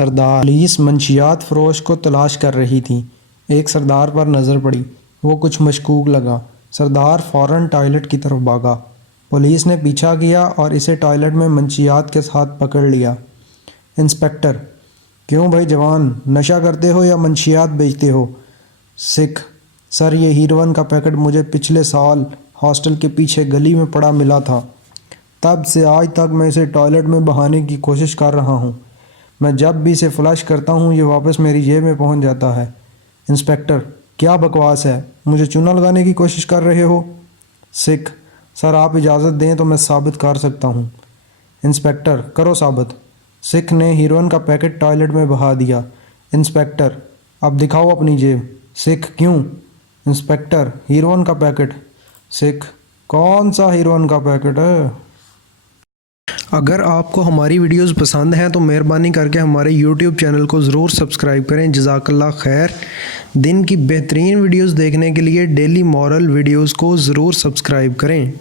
सरदार। Police मंशियात फरोश को तलाश कर रही थी। एक सरदार पर नज़र पड़ी। वो कुछ मशकूक लगा। सरदार फ़ौरन टॉयलेट की तरफ भागा। पुलिस ने पीछा किया और इसे टॉयलेट में मंशियात के साथ पकड़ लिया। इंस्पेक्टर: क्यों भाई जवान, नशा करते हो या मंशियात बेचते हो? सिख: सर, ये हीरोइन का पैकेट मुझे पिछले साल हॉस्टल के पीछे गली में पड़ा मिला था। तब से आज तक मैं इसे टॉयलेट में बहाने की कोशिश कर रहा हूँ। मैं जब भी इसे फ्लश करता हूँ ये वापस मेरी जेब में पहुँच जाता है। इंस्पेक्टर: क्या बकवास है, मुझे चूना लगाने की कोशिश कर रहे हो? सिख: सर, आप इजाज़त दें तो मैं साबित कर सकता हूँ। इंस्पेक्टर: करो साबित। सिख ने हीरोइन का पैकेट टॉयलेट में बहा दिया। इंस्पेक्टर: अब दिखाओ अपनी जेब। सिख: क्यों? इंस्पेक्टर: हीरोइन का पैकेट। सिख: कौन सा हीरोइन का पैकेट है? अगर आपको हमारी वीडियोस पसंद हैं तो मेहरबानी करके हमारे यूट्यूब चैनल को ज़रूर सब्सक्राइब करें। जज़ाकल्लाह खैर। दिन की बेहतरीन वीडियोस देखने के लिए डेली मॉरल वीडियोस को ज़रूर सब्सक्राइब करें।